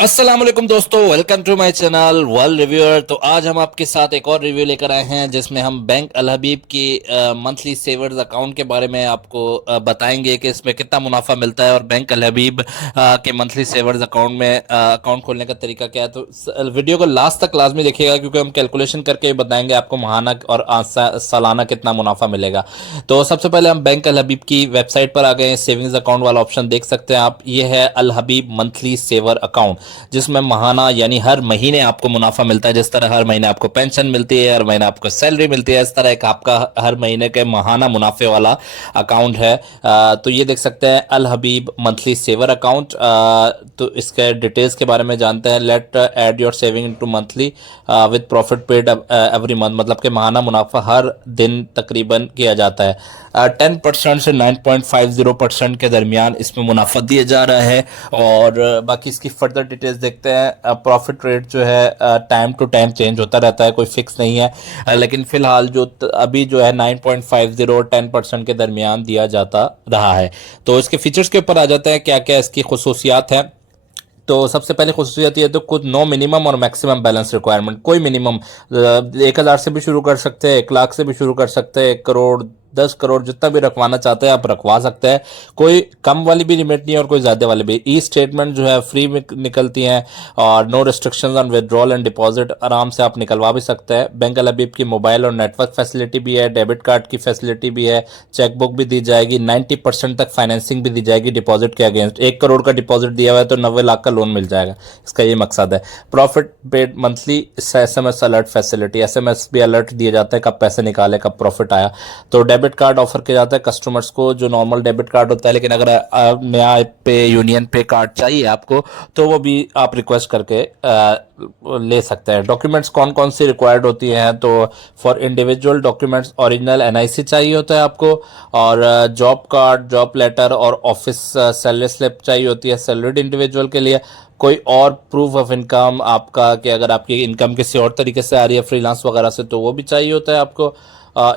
अस्सलाम वालेकुम दोस्तों, welcome to my channel world reviewer. तो आज हम आपके साथ एक और रिव्यू लेकर आए हैं जिसमें हम बैंक अल हबीब की मंथली सेवर्स अकाउंट के बारे में आपको बताएंगे कि इसमें कितना मुनाफा मिलता है और बैंक अल हबीब के मंथली सेवर्स अकाउंट में अकाउंट खोलने का तरीका क्या है। तो वीडियो को लास्ट तक लाजमी देखिएगा क्योंकि हम कैलकुलेशन करके बताएंगे आपको माहाना और सालाना कितना मुनाफा मिलेगा। तो सबसे पहले हम बैंक अल हबीब की वेबसाइट पर आ गए हैं। सेविंग्स अकाउंट वाला ऑप्शन देख सकते हैं आप, ये है अल हबीब मंथली सेवर अकाउंट, जिसमें महाना यानी हर महीने आपको मुनाफा मिलता है। जिस तरह हर महीने आपको पेंशन मिलती है, हर महीने आपको सैलरी मिलती है, इस तरह एक आपका हर महीने के महाना मुनाफे वाला अकाउंट है। तो ये देख सकते हैं Al Habib monthly saver account. तो इसके डिटेल्स के बारे में जानते हैं। Let add your saving into monthly with profit paid every month, मतलब कि महाना मुनाफा हर दिन तकरीबन किया जाता है। 10% से 9.50% के दरमियान इसमें मुनाफा दिया जा रहा है। और बाकी इसकी फर्दर डिटेल्स देखते हैं। प्रॉफिट रेट जो है टाइम टू टाइम चेंज होता रहता है, कोई फिक्स नहीं है। लेकिन फिलहाल जो अभी जो है 9.50 और 10% के दरमियान दिया जाता रहा है। तो इसके फीचर्स के ऊपर आ जाते हैं, क्या क्या इसकी खुसूसियात हैं। तो सबसे पहले खुसूसियत ये तो खुद नो मिनिमम और मैक्सिमम बैलेंस रिक्वायरमेंट, कोई मिनिमम 1,000 से भी शुरू कर सकते हैं, 1 लाख से भी शुरू कर सकते हैं, 1 करोड़ 10 करोड़ जितना भी रखवाना चाहते हैं आप रखवा सकते हैं। कोई कम वाली भी लिमिट नहीं है और कोई ज़्यादा वाली भी। ई स्टेटमेंट जो है फ्री में निकलती हैं और no restrictions on withdrawal and deposit, आराम से आप निकलवा भी सकते हैं। बैंक अल हबीब की मोबाइल और नेटवर्क फैसिलिटी भी है, डेबिट कार्ड की फैसिलिटी भी है, चेकबुक भी दी जाएगी, 90% तक फाइनेंसिंग भी दी जाएगी डिपॉजिट के अगेंस्ट। 1 करोड़ का डिपॉजिट दिया हुआ है तो 90 लाख का लोन मिल जाएगा, इसका ये मकसद है। Profit paid monthly SMS alert facility, SMS भी अलर्ट दिए जाते हैं कब पैसे निकाले, कब प्रॉफिट आया। तो डेबिट कार्ड ऑफर किया जाता है कस्टमर्स को, जो नॉर्मल डेबिट कार्ड होता है, लेकिन अगर नया पे यूनियन पे कार्ड चाहिए आपको तो वो भी आप रिक्वेस्ट करके ले सकते हैं। डॉक्यूमेंट्स कौन कौन सी रिक्वायर्ड होती हैं, तो for individual documents original NIC चाहिए होता है आपको, और जॉब कार्ड, जॉब लेटर और ऑफिस सैलरी स्लिप चाहिए होती है सैलरीड इंडिविजुअल के लिए। कोई और प्रूफ ऑफ इनकम आपका, कि अगर आपकी इनकम किसी और तरीके से आ रही है फ्रीलांस वगैरह से, तो वो भी चाहिए होता है आपको।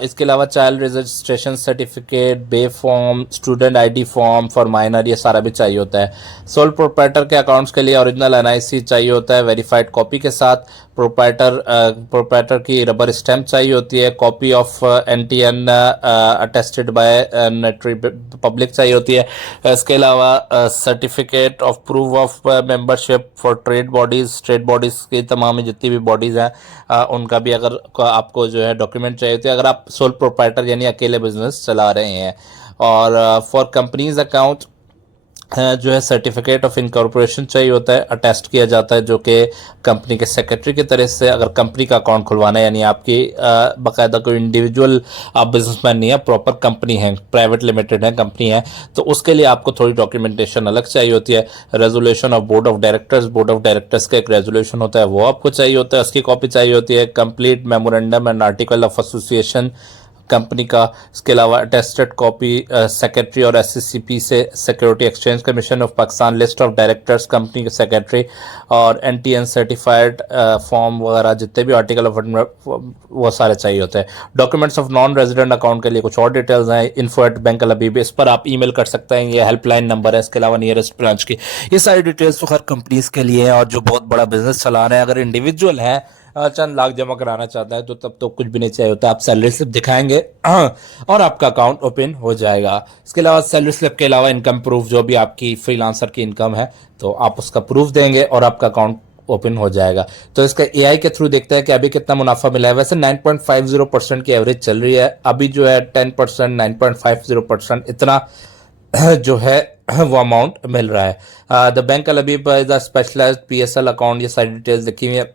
इसके अलावा child registration certificate, bay form, student ID form for minor, ये सारा भी चाहिए होता है। सोल प्रोप्राइटर के अकाउंट्स के लिए ओरिजिनल NIC चाहिए होता है वेरीफाइड कॉपी के साथ। प्रोप्राइटर की रबर स्टैम्प चाहिए होती है। Copy of NTN attested bye notary public चाहिए होती है। इसके अलावा certificate of proof of membership for trade bodies की तमाम जितनी भी बॉडीज़ हैं उनका भी अगर आपको जो है डॉक्यूमेंट चाहिए होते हैं अगर आप सोल प्रोप्राइटर यानी अकेले बिजनेस चला रहे हैं। और फॉर कंपनीज अकाउंट जो है सर्टिफिकेट ऑफ इनकॉर्पोरेशन चाहिए होता है, अटेस्ट किया जाता है, जो कि कंपनी के सेक्रेटरी की तरह से अगर कंपनी का अकाउंट खुलवाना है, यानी आपकी बाकायदा कोई इंडिविजुअल आप बिजनेसमैन नहीं है, प्रॉपर कंपनी है, प्राइवेट लिमिटेड है, कंपनी है, तो उसके लिए आपको थोड़ी डॉक्यूमेंटेशन अलग चाहिए होती है। Resolution of board of directors का एक रेजोल्यूशन होता है, वो आपको चाहिए होता है, उसकी कॉपी चाहिए होती है। Complete memorandum and article of association company का। इसके अलावा अटेस्टेड कॉपी सेक्रेटरी और SCCP से, security exchange commission of Pakistan, list of directors company के सेक्रेटरी, और NTN सर्टिफाइड फॉर्म वगैरह जितने भी आर्टिकल ऑफ वो सारे चाहिए होते हैं। Documents of non resident account के लिए कुछ और डिटेल्स हैं। info@बैंक अल हबीब, इस पर आप ईमेल कर सकते हैं, ये हेल्पलाइन नंबर है। इसके अलावा नियरेस्ट ब्रांच की ये सारी डिटेल्स तो हर कंपनीज के लिए हैं और जो बहुत बड़ा बिजनेस चला रहे हैं। अगर इंडिविजुअल है चंद लाख जमा कराना चाहता है तो तब तो कुछ भी नहीं चाहिए होता, आप सैलरी स्लिप दिखाएंगे और आपका अकाउंट ओपन हो जाएगा। इसके अलावा सैलरी स्लिप के अलावा इनकम प्रूफ, जो भी आपकी फ्रीलांसर की इनकम है तो आप उसका प्रूफ देंगे और आपका अकाउंट ओपन हो जाएगा। तो इसका AI के थ्रू देखते हैं कि अभी कितना मुनाफा मिला है। वैसे 9.50% की एवरेज चल रही है, अभी जो है 10%, 9.50% इतना जो है वो अमाउंट मिल रहा है। The bank Al Habib is a specialized PSL account, ये सारी डिटेल्स लिखी हुई है।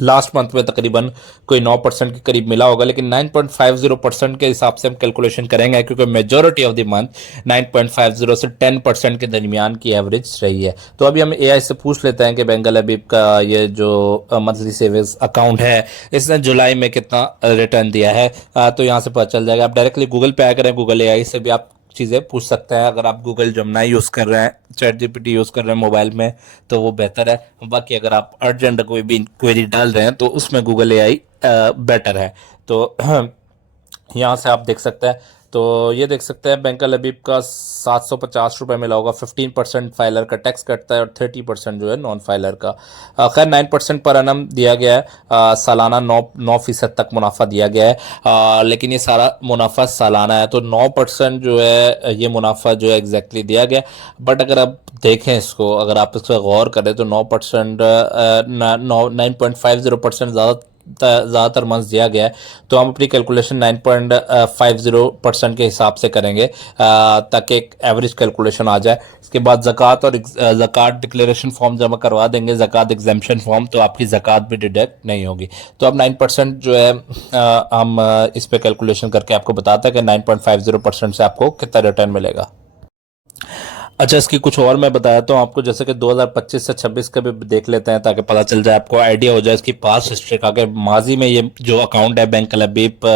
लास्ट मंथ में तकरीबन कोई 9% के करीब मिला होगा, लेकिन 9.50% के हिसाब से हम कैलकुलेशन करेंगे क्योंकि मेजॉरिटी ऑफ द मंथ 9.50 से 10% के दरमियान की एवरेज रही है। तो अभी हम AI से पूछ लेते हैं कि बैंक अल हबीब का ये जो मंथली सेविंग्स अकाउंट है इसने जुलाई में कितना रिटर्न दिया है। तो यहाँ से पता चल जाएगा। आप डायरेक्टली गूगल पे आया करें, गूगल AI से भी आप चीज़ें पूछ सकते हैं। अगर आप गूगल जमनाई यूज़ कर रहे हैं, ChatGPT यूज़ कर रहे हैं मोबाइल में तो वो बेहतर है। बाकी अगर आप अर्जेंट कोई भी क्वेरी डाल रहे हैं तो उसमें गूगल AI बेटर है। तो यहाँ से आप देख सकते हैं तो ये देख सकते हैं बैंक अल हबीब का 750 रुपये मिला होगा। 15% फाइलर का टैक्स कटता है और 30% जो है नॉन फाइलर का। खैर 9% पर एनम दिया गया है। सालाना 9% तक मुनाफा दिया गया है। लेकिन ये सारा मुनाफा सालाना है, तो 9% जो है ये मुनाफा जो है एग्जैक्टली दिया गया। बट अगर आप देखें इसको, अगर आप इस पर गौर करें तो 9% 9.50% ज़्यादातर मंथ दिया गया है। तो हम अपनी कैलकुलेशन 9.50% के हिसाब से करेंगे ताकि एक एवरेज कैलकुलेशन आ जाए। इसके बाद ज़कात और ज़कात डिक्लेरेशन फॉर्म जमा करवा देंगे, ज़कात एग्जेम्पशन फॉर्म, तो आपकी ज़कात भी डिडक्ट नहीं होगी। तो अब 9% जो है हम इस पे कैलकुलेशन करके आपको बताते हैं कि 9.50% से आपको कितना रिटर्न मिलेगा। अच्छा, इसकी कुछ और मैं बताता हूँ आपको, जैसे कि 2025 से 26 का भी देख लेते हैं ताकि पता चल जाए, आपको आइडिया हो जाए इसकी पास्ट हिस्ट्री का कि माजी में ये जो अकाउंट है bank Al Habib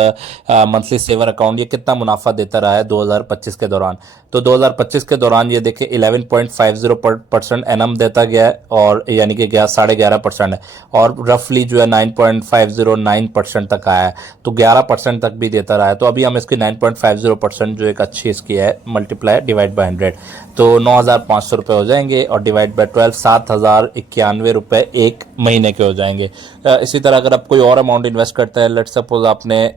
monthly saver account, ये कितना मुनाफा देता रहा है 2025 के दौरान। तो 2025 के दौरान ये देखिए 11.50% एनम देता गया है, और यानी कि 11.5% है, और रफली जो है 9.509% तक आया है। तो 11% तक भी देता रहा है। तो अभी हम इसकी 9.50% जो एक अच्छी इसकी है, मल्टीप्लाई डिवाइड बाई 100, तो 9,500 रुपये हो जाएंगे, और डिवाइड बाई 12 7,091 रुपये एक महीने के हो जाएंगे। इसी तरह अगर आप कोई और अमाउंट इन्वेस्ट करते हैं, लेट सपोज आपने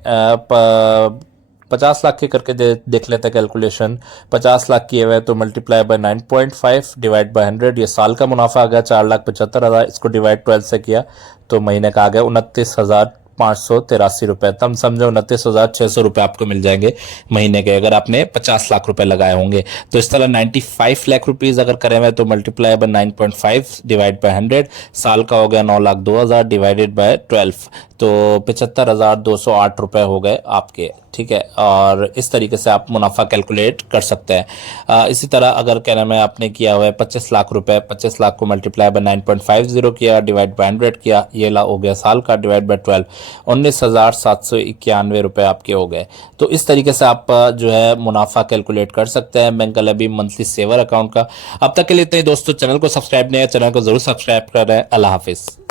50 लाख के करके देख लेते हैं कैलकुलेशन। 50 लाख किए हुए तो मल्टीप्लाई बाय 9.5 डिवाइड बाय 100, ये साल का मुनाफा आ गया 4,75,000। इसको डिवाइड 12 से किया तो महीने का आ गया 29,583 रुपये। तब समझो 29,600 रुपये आपको मिल जाएंगे महीने के, अगर आपने 50 लाख रुपए लगाए होंगे। तो इस तरह 95 लाख रुपीज़ अगर करें हुए तो मल्टीप्लाई बाय 9.5 डिवाइड बाय 100, साल का हो गया 9,02,000 डिवाइडेड बाय 12, तो 75,208 रुपये हो गए आपके। ठीक है, और इस तरीके से आप मुनाफा कैलकुलेट कर सकते हैं। इसी तरह अगर क्या नाम है आपने किया हुआ है 25 लाख रुपए, 25 लाख को मल्टीप्लाई बाय 9.50 किया डिवाइड बाय 100 किया, ये हो गया साल का डिवाइड बाय 12, 19,791 रुपये आपके हो गए। तो इस तरीके से आप जो है मुनाफा कैलकुलेट कर सकते हैं bank Al Habib monthly saver account का। अब तक के लिए इतना ही दोस्तों। चैनल को सब्सक्राइब नहीं है, चैनल को जरूर सब्सक्राइब करें। अल्लाह हाफिज़।